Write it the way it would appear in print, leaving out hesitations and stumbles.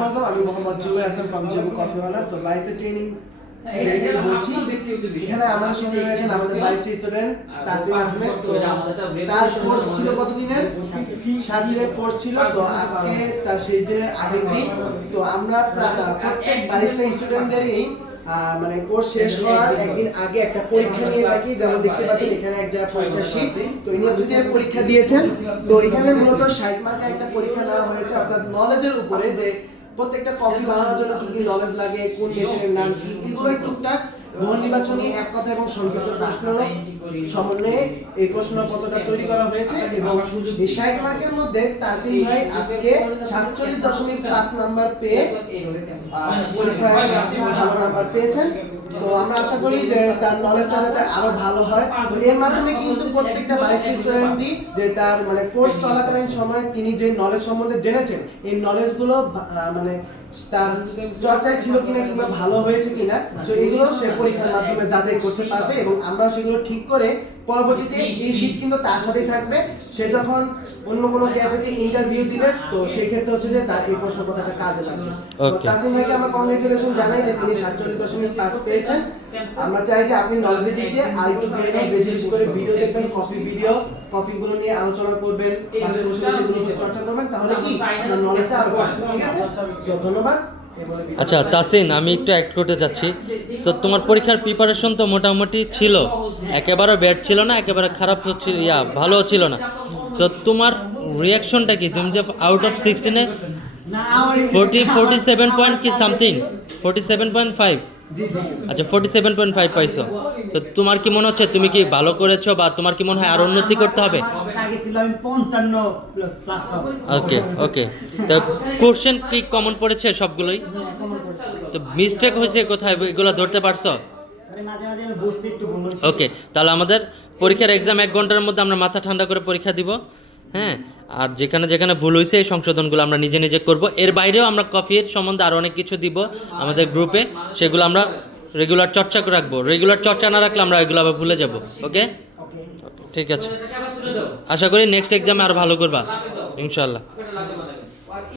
আসসালামু আলাইকুম, আমি মোহাম্মদ জুবের হাসান ফ্রম জেবু কফিওয়ালা। সো বাইসে ট্রেনিং বলছি। এখানে আমাদের সঙ্গে রয়েছেন আমাদের 22টি স্টুডেন্ট। তাসিম আহমেদ, তার কোর্স ছিল কত দিনের? 7 দিনের কোর্স ছিল। তো আজকে তার সেই দিনের আগের দিন। তো আমরা প্রত্যেক 22টা স্টুডেন্টদেরই মানে কোর্স শেষ হওয়ার একদিন আগে একটা পরীক্ষা নিয়ে থাকি। যেমন দেখতে পাচ্ছেন এখানে একটা পরীক্ষা শীট। তো ইনি হচ্ছে যে পরীক্ষা দিয়েছেন। তো এখানে মূলত 60 মার্কের একটা পরীক্ষা নেওয়া হয়েছে অর্থাৎ নলেজের উপরে, যে প্রত্যেকটা কফি বানানোর জন্য কি কি নলেজ লাগে, কোন মেশিনের নাম কি, এগুলোর টুকটাক বহু নির্বাচনী এক কথা এবং সংক্ষিপ্ত প্রশ্ন সমন্বয়ে এই প্রশ্নপত্রটা তৈরি করা হয়েছে। এবং এই 60 মার্কের মধ্যে তাসিম ভাই আজকে 47.5 নাম্বার পেয়ে পরীক্ষায় ভালো নাম্বার পেয়েছেন। তো আমরা আশা করি যে তার নলেজটা যাতে আরো ভালো হয়। তো এর মাধ্যমে কিন্তু প্রত্যেকটা 22 স্টুডেন্টই যে তার মানে কোর্স চলাকালীন সময় তিনি যে নলেজ সম্বন্ধে জেনেছেন, এই নলেজগুলো মানে তার চর্চায় ছিল কিনা কিংবা ভালো হয়েছে কিনা, তো এগুলো সে পরীক্ষার মাধ্যমে যাচাই করতে পারবে এবং আমরা সেগুলো ঠিক করে পরবর্তীতে এই শীট কিন্তু তার সাথেই থাকবে। সে যখন অন্য কোনো ক্যাফেতে ইন্টারভিউ দিবে, তো সেই ক্ষেত্রে হচ্ছে যে তার এই প্রশ্নপত্রটা কাজে লাগবে। তাসিম ভাইকে আমরা কংগ্রেচুলেশন জানাই যে তিনি 47.5 পেয়েছেন। আমরা চাই যে আপনি নলেজের দিক দিয়ে আরেকটু বেশি বেশি করে ভিডিও দেখবেন, কফিগুলো নিয়ে আলোচনা করবেন, পাশে বসে সেগুলো চর্চা করবেন, তাহলে কি আপনার নলেজটা আরো বাড়বে। ঠিক আছে? সো ধন্যবাদ। আচ্ছা তাসিন, আমি একটু অ্যাড করতে চাচ্ছি। সো তোমার পরীক্ষার প্রিপারেশন তো মোটামুটি ছিল, একেবারে ব্যাড ছিল না, একেবারে খারাপ ছিল, ভালো ছিল না। তো তোমার রিয়াকশনটা কি? তুমি যে আউট অফ 16-এ 47 পয়েন্ট কি সামথিং, 47.5, আচ্ছা 47.5 পাইছো। তো তোমার কি মনে হচ্ছে তুমি কি ভালো করেছো, বা তোমার কি মনে হয় আরো উন্নতি করতে হবে? ওকে ওকে। তো কোশ্চেন কি কমন পড়েছে সবগুলোই? তো মিস্টেক হয়েছে কোথায়, এগুলো ধরতে পারছো? ওকে, তাহলে আমাদের পরীক্ষার এক্সাম 1 ঘন্টার মধ্যে আমরা মাথা ঠান্ডা করে পরীক্ষা দিব। হ্যাঁ, আর যেখানে যেখানে ভুল হয়েছে এই সংশোধনগুলো আমরা নিজে নিজে করব। এর বাইরেও আমরা কফির সম্বন্ধে আরও অনেক কিছু দিব আমাদের গ্রুপে, সেগুলো আমরা রেগুলার চর্চা করে রাখবো। রেগুলার চর্চা না রাখলে আমরা এগুলো আবার ভুলে যাব। ওকে, ঠিক আছে। আশা করি নেক্সট এক্সামে আরও ভালো করবা ইনশাল্লাহ।